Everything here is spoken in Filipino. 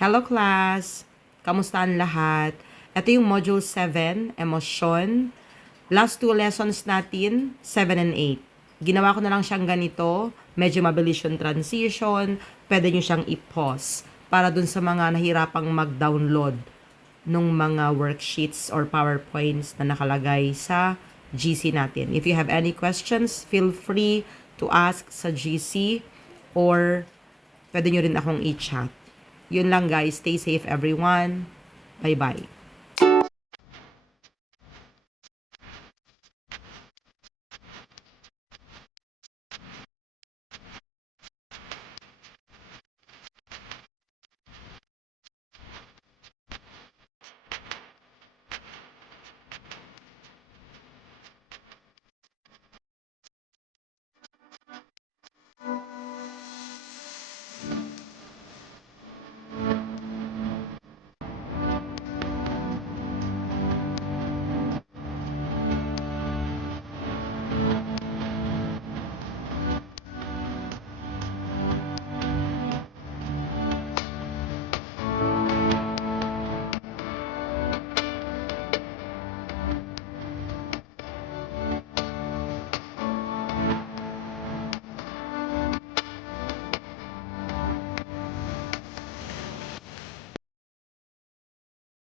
Hello class! Kamusta ang lahat? Ito yung Module 7, Emosyon. Last two lessons natin, 7 and 8. Ginawa ko na lang siyang ganito. Medyo mabilis yung transition. Pwede nyo siyang i-pause para dun sa mga nahirapang mag-download nung mga worksheets or PowerPoints na nakalagay sa GC natin. If you have any questions, feel free to ask sa GC or pwede nyo rin akong i-chat. Yun lang guys. Stay safe everyone. Bye-bye.